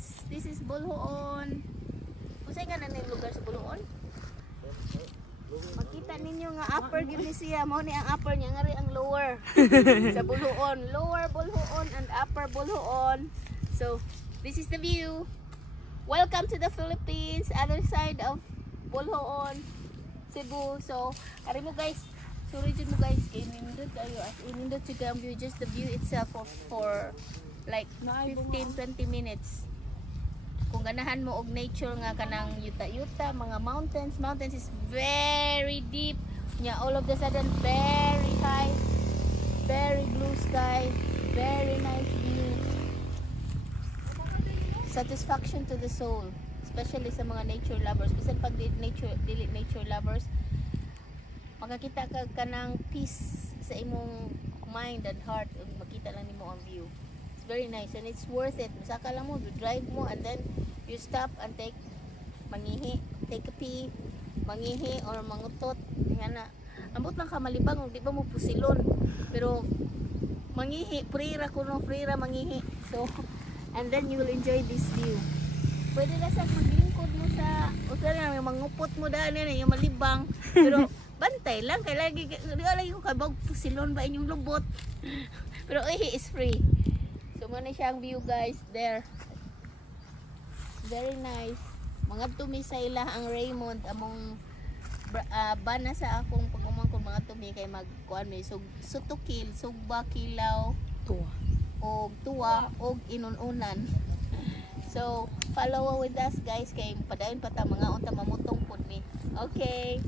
Philippines. This is Buluon. Usay ka na ng lugar sa Buluon? Makita ninyo nga upper gyud ni siya. Mao ni ang upper niya, ngari ang lower. Sa Buluon. Lower Buluon and upper Buluon. So, this is the view. Welcome to the Philippines, other side of Buluon, Cebu. So, ari mo guys. Sorry dyan mo guys, kay nindot kayo as inindot siya ang view, just the view itself for like 15-20 minutes. Kung ganahan mo og nature nga kanang yuta-yuta, mga mountains is very deep. Nya all of the sudden very high, very blue sky, very nice view. Satisfaction to the soul, especially sa mga nature lovers. Bisan pag nature lovers, makakita ka kanang peace sa imong mind and heart ug makita lang nimo ang view. It's very nice and it's worth it. Masaka lang mo, drive mo and then you stop and take a pee, mangihi or mangutot. Ngana, ambot man ka malibang ug di ba mo pusilon. Pero mangihi, frira mangihi. So, and then you will enjoy this view. Pwede na sa maglingkod mo sa usay na may mangupot mo daan yung malibang. Pero bantay lang kay lagi ko kabog pusilon ba inyong lubot. Pero is free. So mo na siya ang view guys there. Very nice. Mga tumi sa ila ang Raymond among bana sa akong pagumangkon mga tumi kay magkuan may sutukil, sugba, kilaw, tuwa og inununan. So follow with us guys kay padayon pa ta mga unta mamutong pud mi. Okay.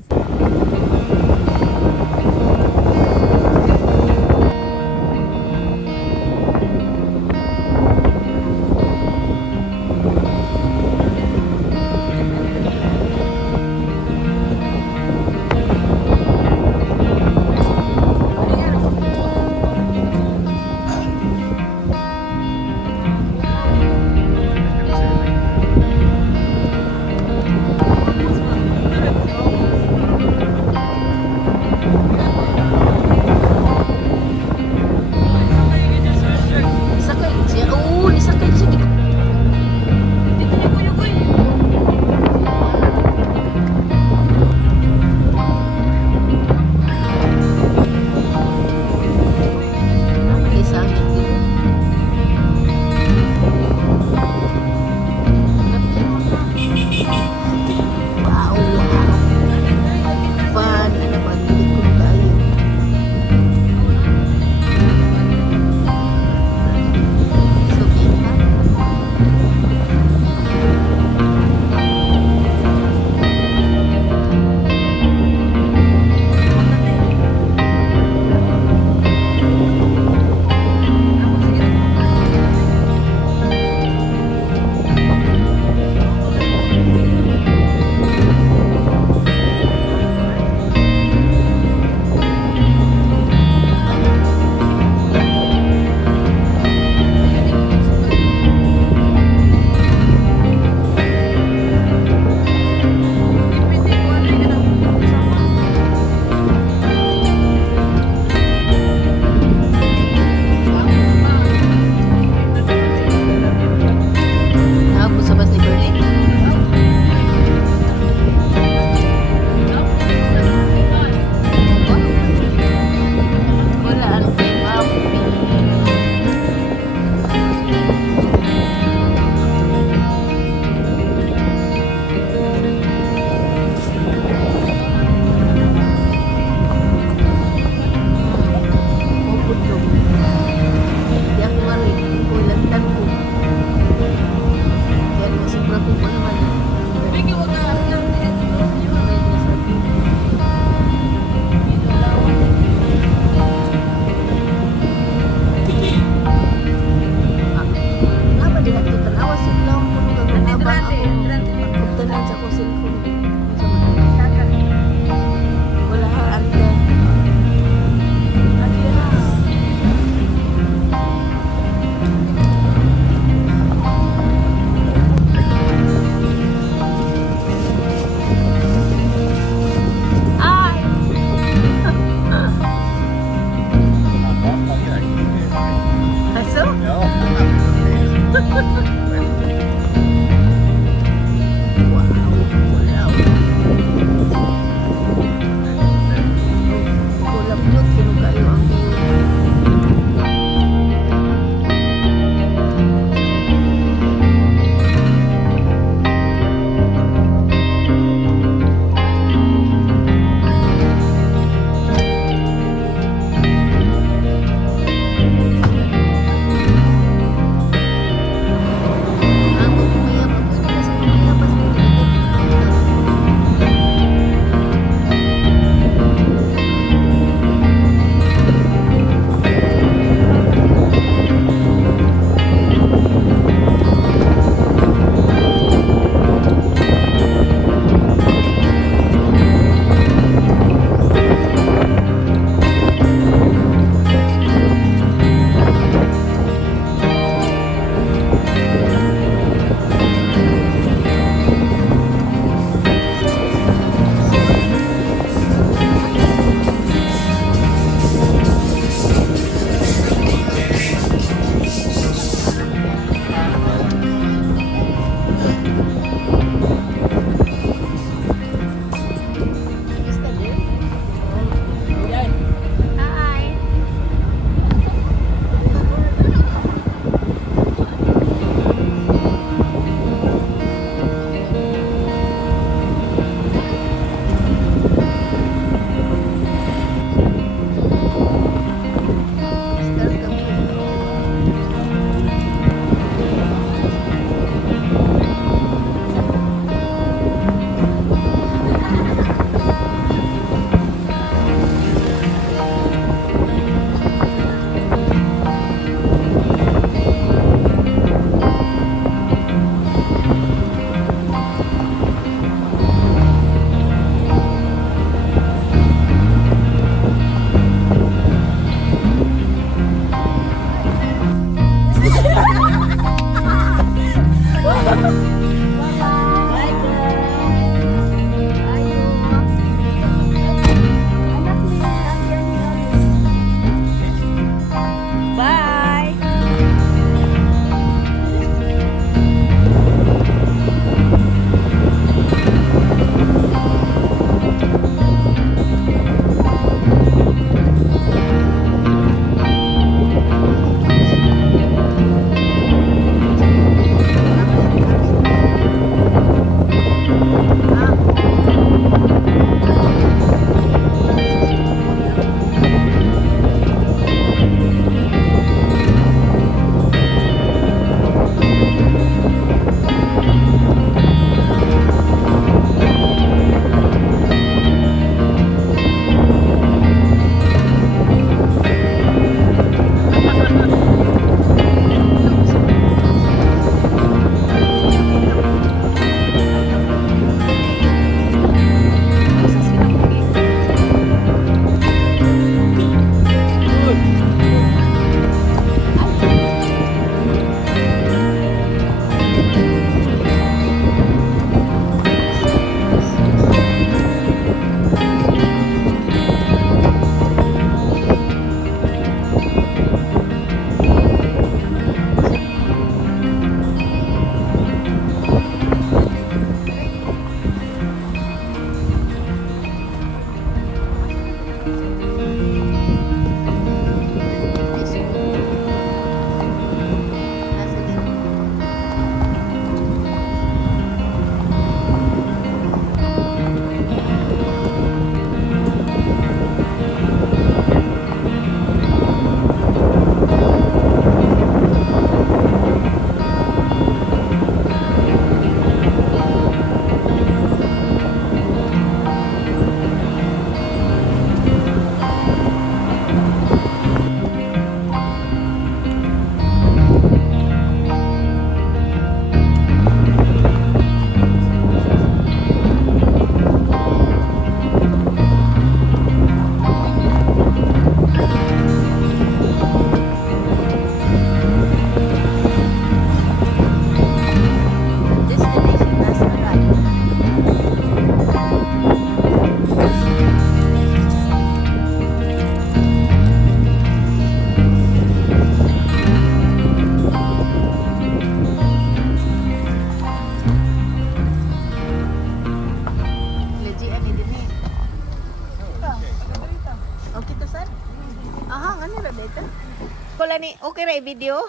gani okay ra i-video.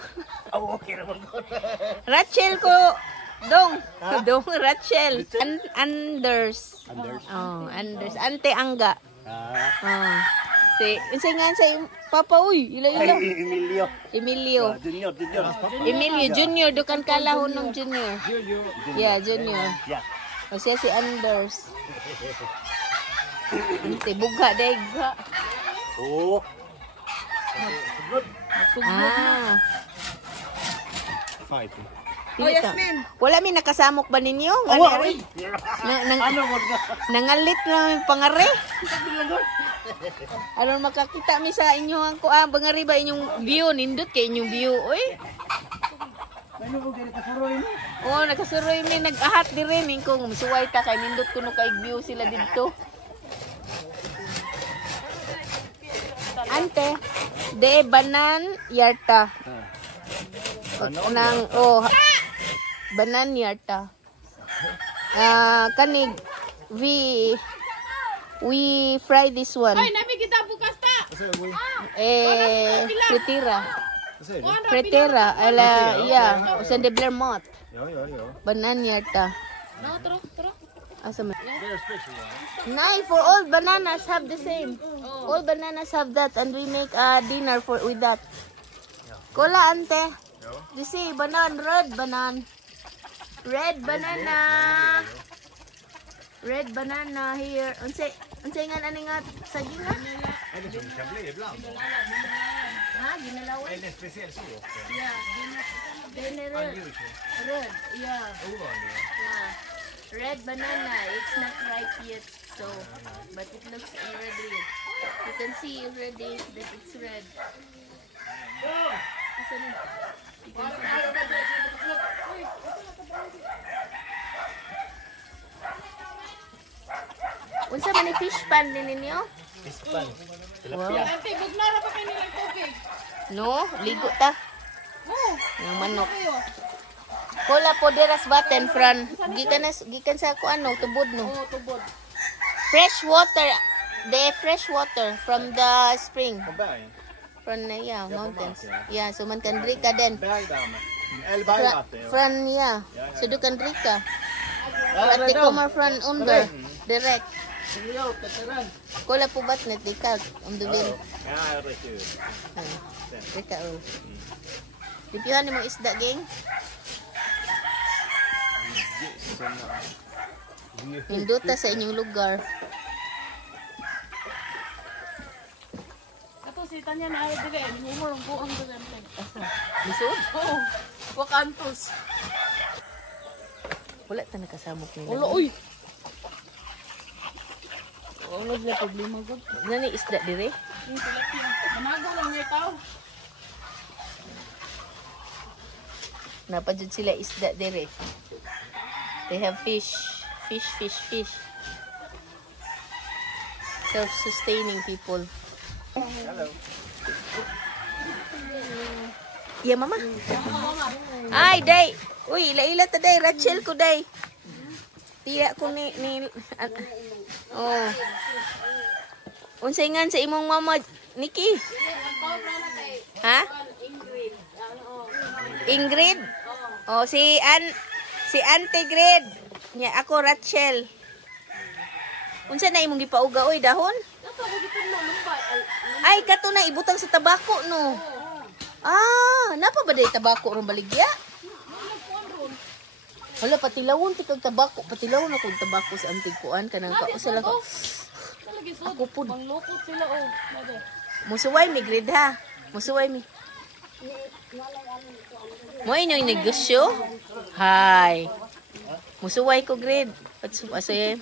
Oh, okay naman ko. Rachel ko dong. Dong Rachel. Anders. Oh, Anders. Ante Angga. Oh. Si insingan sa papa uy, ila-ila. Emilio. Emilio. Junior. Emilio Junior dukan kalahon ng Junior. Yeah, Junior. Yeah. O siya si Anders. Ante bugha degha. Oh. Ah. Fight. Oh, Yasmin. Wala mi nakasamok ba ninyo? Oy. Ano mo nangalit na yung pangare. Aron makakita mi sa inyo ang kuan pangari ba inyong view nindot kay inyong view oy. Ano mo gani kasuroy mo? Oh, nakasuroy mi nag-ahat dire ning kung musuway ta kay nindot kuno kay view sila didto. Ante, de banan yarta. Nang banan yarta. Kanig we fry this one. Ay, nami kita bukas ta. Fritera ala yeah, usan de Blermont. Yo. Banan yarta. No, tro. Asa man? Nay, for all bananas have the same. All bananas have that and we make a dinner with that. Kola ante. You see, red banana. Red banana here. Unsay nga ani nga saging nga? Ha, ginalawan? Yeah, red. Yeah. Red banana. It's not ripe yet, so but it looks already. You can see already that it's red. Asa na? You can see. Unsa man ni fish pan din ninyo? Fish pan. Wow. Ate, bugnara pa kayo nilang tubig. No, ligo ta. Oh, Yung manok. Kola poderas baten fran. Gikan sa ko ano tubod no. oh, tubod. Fresh water. Fresh water from the spring. From the mountains. Yeah, so man kan drika din. From so du kan drika. But they come from under direct. Kola po bat net dikag umdubil. Drika oh. Dipihan mo isda geng. Hinduta sa inyong lugar. Ato si Tanya na ay dire, humor ang buang dire. Lisod? Oo. Wakantos. Wala ta nakasamok nila. Ulo uy. Ulo na problema gud. Nani isda dire? Yung tilapia. Manago lang niya tao. Napadjud sila isda dire. They have fish. Self-sustaining people. Hello. Yeah, mama. Ay, day. Uy, ila-ila ta day. Rachel ko day. Tiya ko ni oh. Unsay ngan sa imong mama, Nikki? Ha? Ingrid. Oh, si Auntie Grid. Nya ako Rachel. Unsa na imong gipauga oy dahon? Ay kato na ibutang sa tabako no. Ah, napa ba day tabako ron baligya? Wala patilawon ti kag tabako, patilawon ako og tabako sa antig kuan kanang kausala ko. Ako pud. Panglukot sila oh. Musuway mi Grid ha. Musuway mi. Mo inyong negosyo? Hi. Musuway ko Grid. Asay.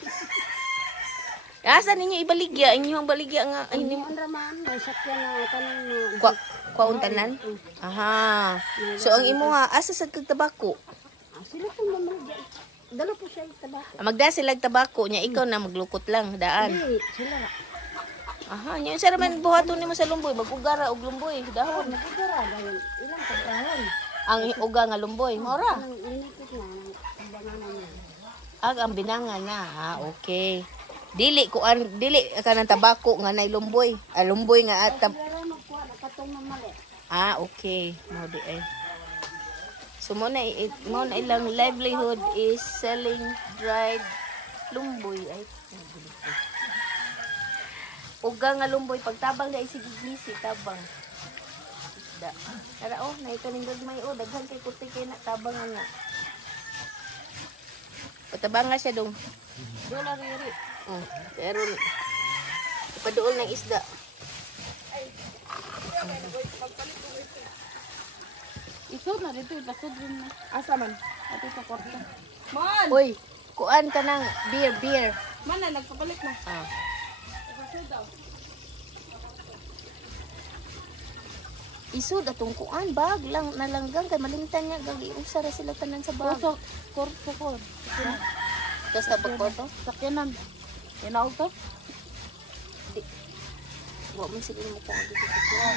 Asa ninyo ibaligya? Inyong baligya nga. Ay, ni Raman, may sakyan na kanang kwaon tanan? Aha. So, ang imo nga, asa sa kagtabako? sila po naman. Dalo po siya tabako. Magda sila tabako niya. Ikaw na maglukot lang. Daan. Hindi, sila. Aha. Yung sa raman buhaton ni mo sa lumboy. Mag-ugara og lumboy. Dahon. Nagkagara, dahil ilang katrahon. Ang uga nga lumboy. Maura. Ang inikot na, ang banana niya. Ang binangan na. Ah, okay. Dili ka ng tabako nga nay lumboy. Lumboy nga at Pero magkuha, nakatong na mali. Ah, okay. Mo di ay. So mo na ilang livelihood is selling dried lumboy ay. Uga nga lumboy pagtabang na isigiglisi tabang. Da. Tara oh, na ito ning gagmay oh, daghan kay puti kay na tabang nga. Patabang nga siya dong. Dola riri. Oh, pero paduol ng isda. Isod na dito, ipasod rin na. Asa man? Ato sa kwarto. Man! Uy, kuan ka ng beer. Man na, nagpapalit na. Ah. Ipasod daw. Isod atong kuan bag lang nalanggang kay malimtan niya gagi usara sila tanan sa bag. Puso, kor. Tapos tabag kwarto. Sakyanan. Inaog to? Wa man sige mo ko dito sa kuan.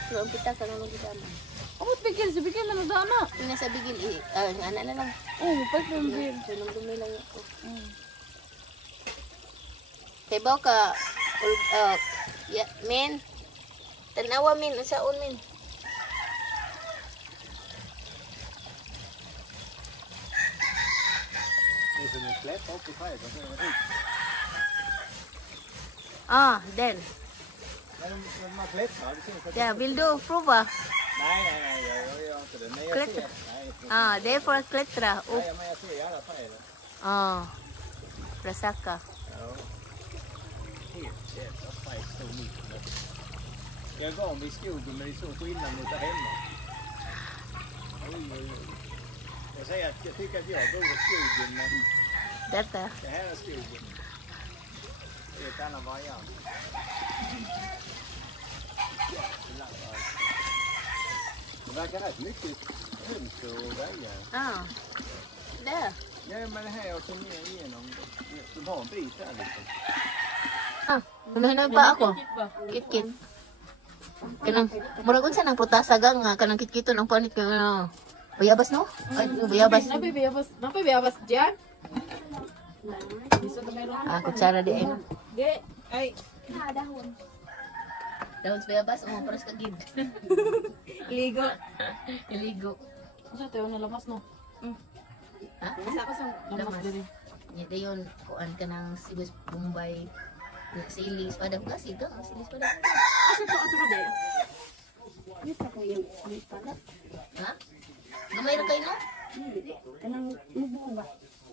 Ito ang pita ka nang gidama. Amot bigil, si bigil na nadana. Ina sa bigil ana na lang. Oh, pag yung beer. Sunong dumi lang ako. Kay ba ka yeah, men. Tanawa min unsaon min. Is det en släpp upp i färg? Vad säger du? Ah, then. Men man släpper, det syns att... Yeah, vill du prova? Nej, jag gör inte det. Men jag Klättra. ser. Nej, Ah, det är för att klättra upp. nej, men jag ser i alla färger. Ah. Prasaka. Ja. Helt jävla färg står mitt. Jag är van vid skogen, men det är så skillnad mot där hemma. Oj. Jag säger att jag tycker att jag bor i skogen, men Detta. det här är skogen. Det är ett annan variant. Jävlar alltså. Det verkar rätt mycket höns och vägar. Ah. Där. Ja, men här och så ner igenom. De har en bit där liksom. Ah, humahinag pa ako. Kit-kit. Kanang, murag unsa nang prutasaga nga kanang kit-kito ng panit kay ano. Bayabas no? Ay, bayabas. Napibiyabas dyan? Isod na meron. Ah, kutsara di ay. Di. Ay. Dahon sa bayabas, paras ka gid. Ligo. Iligo. Asa tayo na lamas no? Ha? Asa ka sa lamas diri. Nya dayon kuan ka ng Sibus Bombay. Sili espada kasi ka, sili espada. Asa to ato ka diri? Dito ko yung pala. Ha? Gamay ra kay no? Kanang mubuong ba?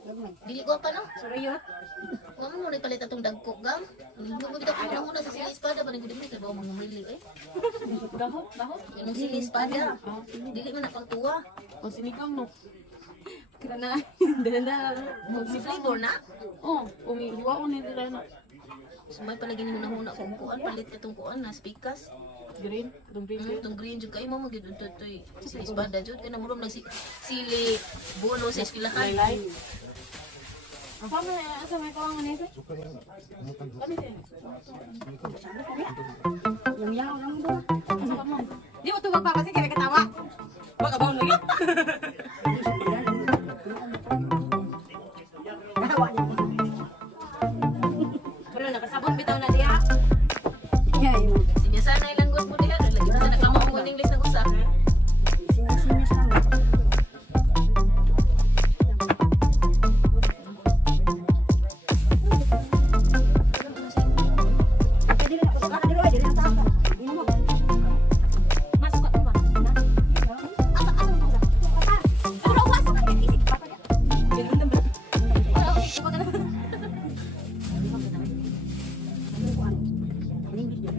Gagmay. Dili ko pa no? Suriyot. Wa mo ni palit atong dagko gam. Gugod ako muna sa sili espada pa ni gud mi kay ba mo mamili eh. Dahot. Yung sili espada. Dili man na pagtuwa. O sinigang no. Kira na. Dala. Si flavor na. Oh, umiiwa ko ni dala na. Sumay pala gini huna-huna kung kuan palit katong kuan na spikas. Green, itong green. Itong green jud kay mo magid toy sili espada jud kay namurom na sili bulo sa eskwelahan. Laylay. Ang fama na asa may kawangan nito? Kami din. Yung yaw lang doon. Asa ka mo? Di mo tuwag pa kasi kaya katawa. Baka baon lagi. Kahawa niya. Pero nakasabot bitaw na diha. Yeah, yun. Sinyasa na ilang gut mo diha lagi mo na nakamo mo English na usa. Sinis lang.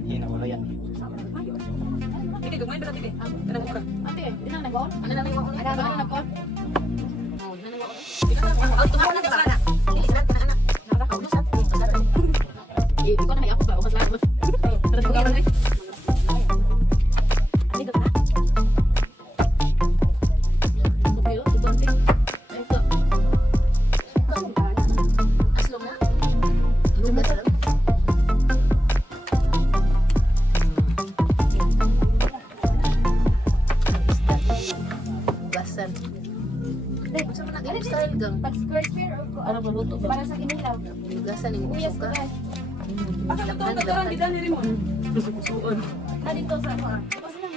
Hina ko yan. Hindi gumay ba natin? Kanang mura. Ate, dinang nagbaon? Ano na may mo ni? Ano na nagbaon? Oh, na nagbaon. Ang tumaw na sa ana. Dili sa kana ana. Nakakaulos at pasara. Iko na may ako ba? Umas lang. Pero tugaw na. Ani dok na. Pero tugaw din. Ito. Aslom na. Lupa sa lang. Gasan. Dek, sa mana ini style gang. Pag square square o Ano ba luto ba? para sa kinilaw. Gasan ni mo Yes, ka. guys. Asa to to to di dali rin mo. Susuon. Na dito sa ako. Tapos lang.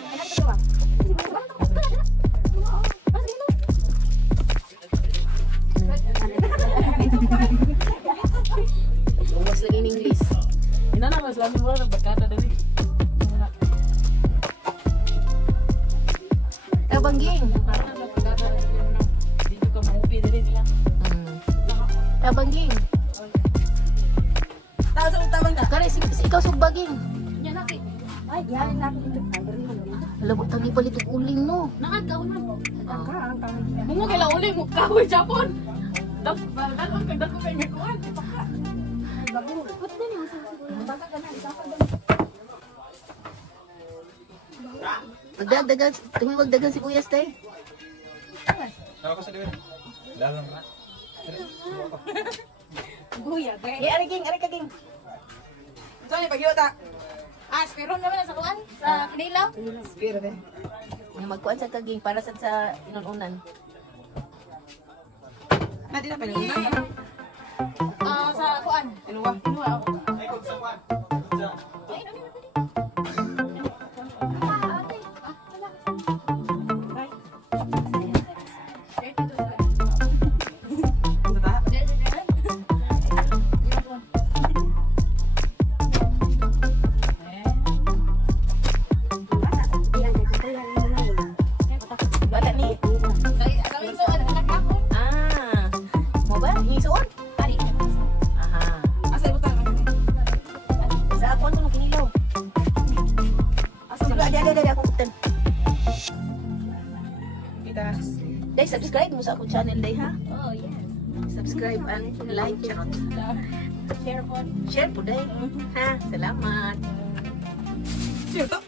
Uwas lagi in English. Ina na mas lami mo na barkada dali. Tabangging. Dito ka maupi dali nila. Tabangging. Taas ang tabang ka. Kare ikaw sugbaging. Yan naki. Ay, yan na ako dito. Labot tagi palit og uling no. Nakagaw na. Ang Mungo kay lauli mo kahoy Japon. Dalon kay dako kay kuan. Magdagdagan, tumawag dagan si Kuya Stay. Tawa ko sa diwan. Dalang na. Buya, Ari kaging. Saan ni pagyota? Speron naman sa kuan sa kanilaw. Spiro be. Magkuan sa kaging para sa inununan. Pwede na pwede. Sa kuan. Inuwa. Ay, kung sa kwan. Bata ni. Mo ba? Ngisuon? Aha. Sa akon ko kinilaw. Sige, ada ako kutan. Day, subscribe mo sa akong channel day ha. Oh, yes. Subscribe and like charot. Share po. Share po day. Ha, salamat. Share to.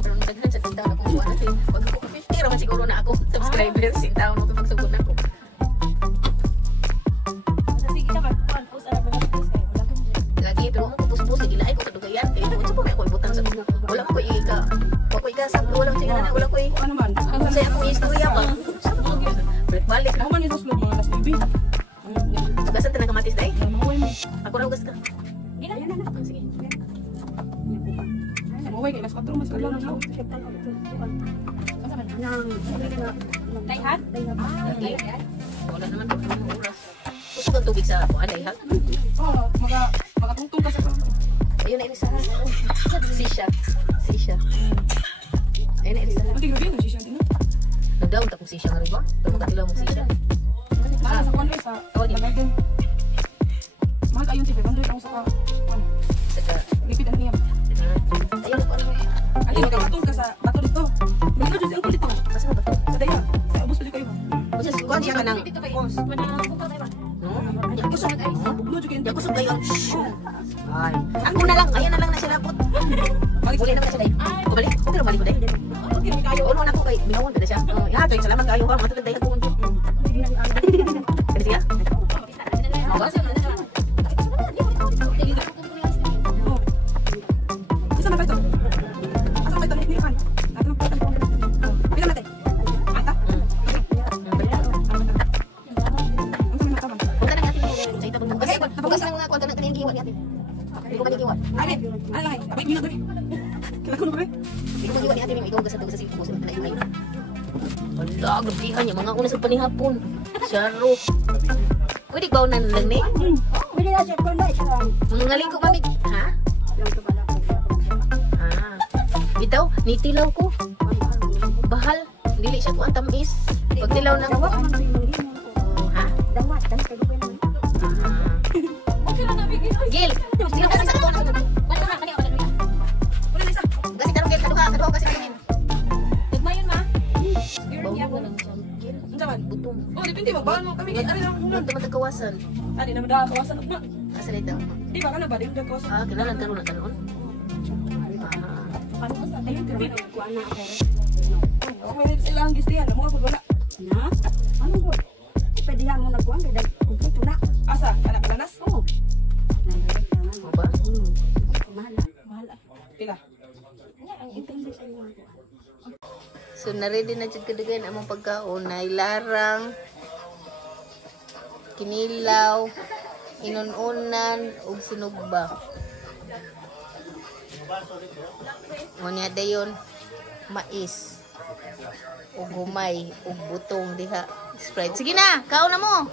Pero daghan sa tintaw na kung kuha natin. Pag ako 50 raman siguro na ako. Subscribers, tintaw na pagsugod na ako. Sige na ba? Post ana ba post kay wala kan dyan. Lagi pero mo kupus-pus gila ay ko kadugayan kay unsa pa may ako ibutang sa wala ko ika. Wa ko ika sa wala ko na wala ko Ano man? sa akong istorya ba. Balik. Ako man ito sa mga last baby. Gasan tanang kamatis day. Maway mo. Ako raw gas ka. Gina. Sige. Maway kay las 4 mas alam na. Dayhat? Wala naman ko oras. Gusto kang tubig sa ako alay ha. Oh, magatungtong ka sa Ayun na isa. Sisha. Ayun na isa. Pati grabe yung sisya din. Nagdaon ta kung sisha nga rin ba? Tumagatilaw mo sisha. Nasa sa konlo sa Lagagan. Mahal kayong TV, bandol lang sa Saka. lipid ang niyam. Ayun ko ano. Alin magatungtong ka sa bato dito. Mga dito ang kulit ko. Kasi mo ba to? Sa daya. Sa ubos pwede kayo. Kasi kuan siya ka nang. Pos. No? Ay, kusog. Buklo dyan kayo. Di kusog kayo. Ay. Ako na lang. Ayan na lang na siya labot. Buli naman na siya day. Balik. Pero balik ko day. Okay, may kayo. Ano na ko kay minawon ka na siya. Ihato yung salamat kayo ha. Matulad day ako. Kani siya? Mawas. Isa na ba ito? Asa ba ito? Nilipan. Ato. Pila natin. Ata. Ang sa mga tabang. Punta na natin sa ito. Bukas lang na kuwan ka na kaniyang giwat natin. Hindi ko kaniyang giwat. Ay, ay, ay. Abay, minat ba? Kailan ko na ba? Hindi ko giwat ni ate Mimi. Ikaw gasat sa sipos. Ay. Wala, gabihan niya. Mga una sa panihapon. Syaro. Pwede ba unan lang ni? Pwede na siya ko na siya. Mga lingko mamig. Ha? Ah. Bitaw, nitilaw ko. Bahal. Dili siya ko ang tamis. Pag tilaw na ko. Ha? Dawat, dan kayo pa naman. Okay lang nabigay. Gil, sino ka sa kuwan? Wala na, kanya. Wala na isa. Kasi tarong Gil, kaduha kasi tingin. Tugma yun, ma. Bawa ko lang siya. Gil, Ang saman. butong. Oh, depende mo. Bawal mo kami. Ano lang Huwag hunan. naman nagkawasan. Ani naman daw kawasan ugma. Asa nito? Di ba ka na ba? Di ba kawasan? Ah, kailangan karoon na karoon. Ah. Ano ka sa tayo? Kirami. Kuha na ako. Okay, sila ang gistihan. Mga pag wala. Na? Ano po? Pwede nga mo nagkuhan. Kaya kumpleto na. Asa? Anak lanas? Oo. Mo ba? Mahal na. Mahal ah. Pila? Ang intindi sa iyo. So, na-ready na dyan kadagan among pagkaon na ilarang, kinilaw, inununan, ug sinugba. Unya dayon mais. Ug gumay, ug butong diha. Spread. Sige na, kaon na mo.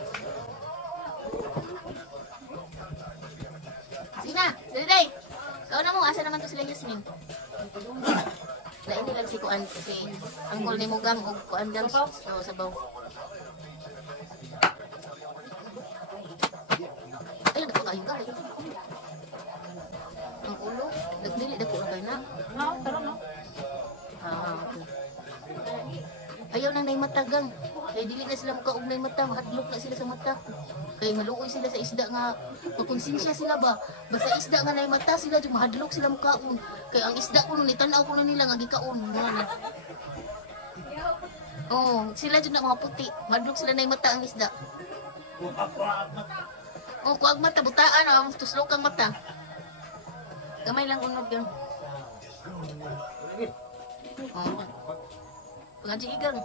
Sige na, dali. Kaon na mo, asa naman to sila Yasmin? Lain nila si kuan si angkol ni Mugang ug kuan dang sabaw. Ay, dako kayo ka. Ang ulo, dagdili dako na kayo na. Tara no. Okay. Ayaw nang naimatagang. Kaya dili na sila mukaugnay mata, mahadlok na sila sa mata. Kaya maluoy sila sa isda nga, makonsensya sila ba? Basta isda nga naimata sila, mahadlok sila mukaon. Kaya ang isda ko nun, itanaw ko na nila nga gikaon. Oh, sila dyan na mga puti. Mahadlok sila naimata ang isda. Oh, kuag mata, butaan, tuslok ang mata. Gamay lang unod yan. Oh. Pengaji igang.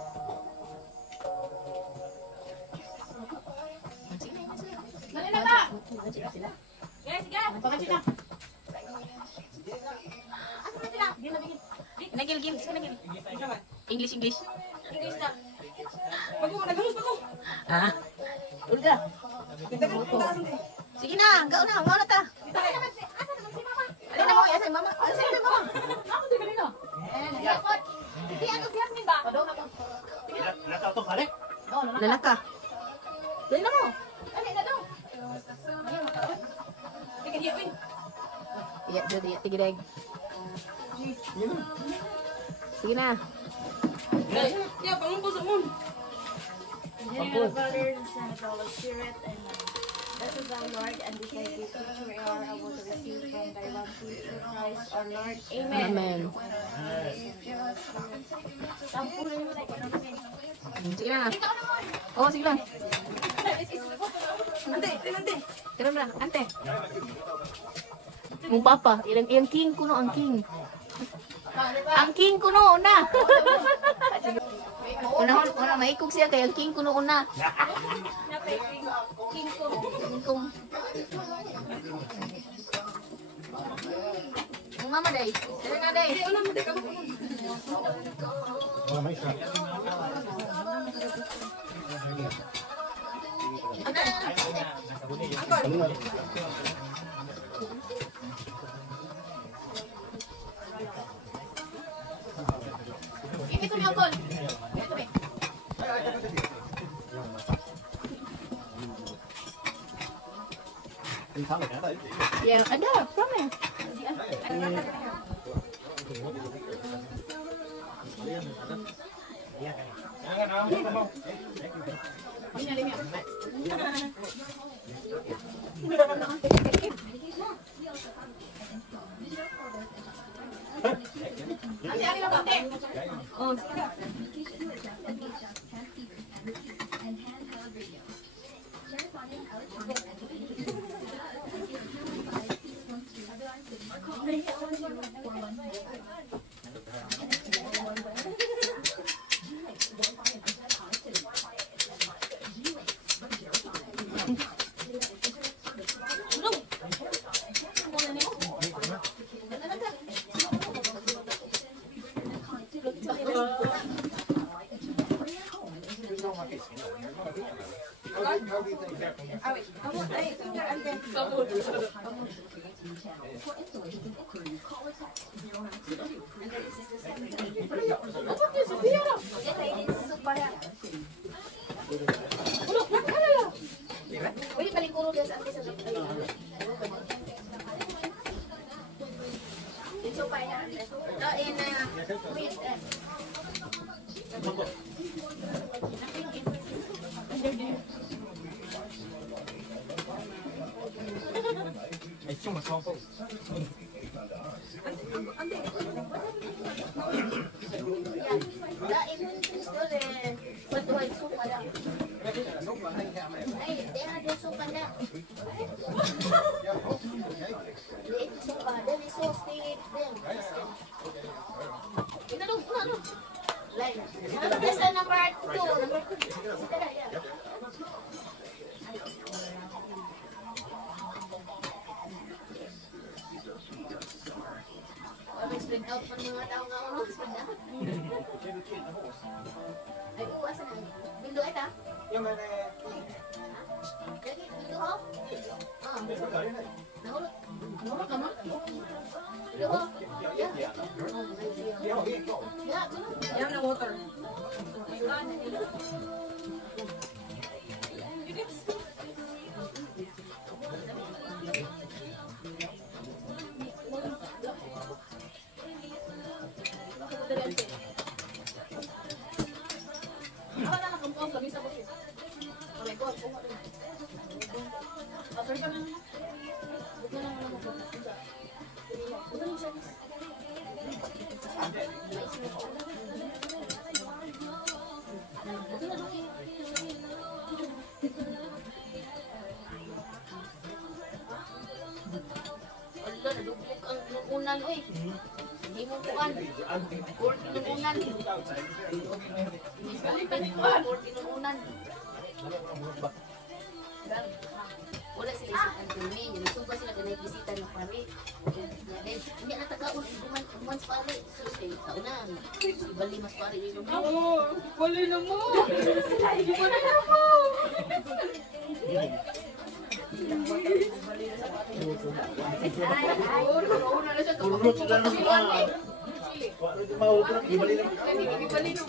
Dali na ta. Yes, sige. Pengaji na. Asa na sila? Di na bigin. Nagil, nagil. English. English na. Bago, naghamus bago. Ah? Ulga. Sige na, gao na, mau na ta. Asa naman si Mama? Alin na mo, asa mama. Asa na mama. Ako di kanina. Si ano si Yasmin ba? Lalaka. Dali na mo. Ano na daw? Tika diya win. Iya, dali, tigireg. Sige na. Ya, pangumpos mo. In the name of the Father, the Son, and the Holy Spirit, Amen. Blessed thou, Lord, and beside thee, which we are able to receive from thy bounty through Christ our Lord. Amen. Amen. Sampurin mo na ikaw namin. Sige na. Oh, sige lang. Ante. Kira na, ante. Mong papa, ilang king kuno ang king. Ang king kuno una. Una maikog siya kay ang king kuno una. King kong. Ang mama day. Dali na day. Ito niyo tol. Yeah, ada, promise. Oh, Ay, uwas na. Bindo ay ta? Yung ano Lagi, bindo ho? Nahulog. Nahulog ka mo? Bindo ho? Yeah. Yan na water. Wala, nadubok ang nununan, oy. Hindi mo kuan. 40 nununan. Balik ka ni kuan. 40 nununan. Wala sila sa kantin. Nasuba sila na bisita ng pare. Hindi na tagaon. Mas pare. Susay, kaunan. Ibali mas pare. Wala na mo. Gani.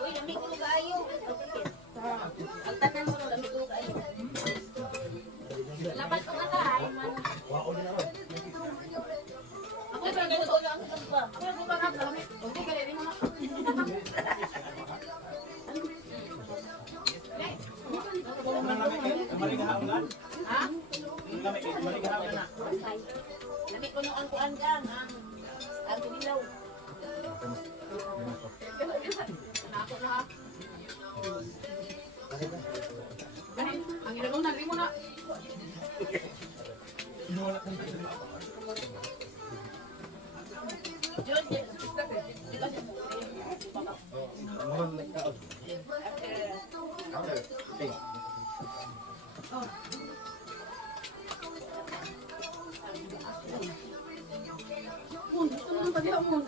Uy, lamig ko kayo. Ang tanan mo, lamig ko kayo. Lapat ko nga ay man. Ako ba ganito lang ang ba? Ako ba nga lamig? Okay, kaya din mo. Ha? Lamig ko nung ang kuan dyan, ang tumilaw. Nako na ha. Ang inagunan, di mo na. Jun, Gusto mo ng pagyaw mo.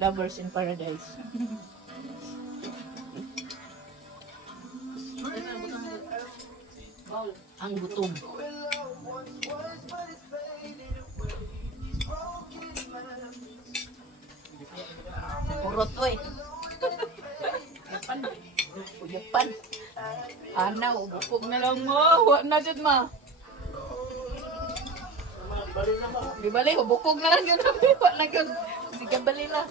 Lovers in Paradise. Ang gutom. Purot oy. Yapan. Anaw, bukog na lang mo. Wa na jud ma. Di balik, bukog na lang yun. Wa na yun. Sige, bali na.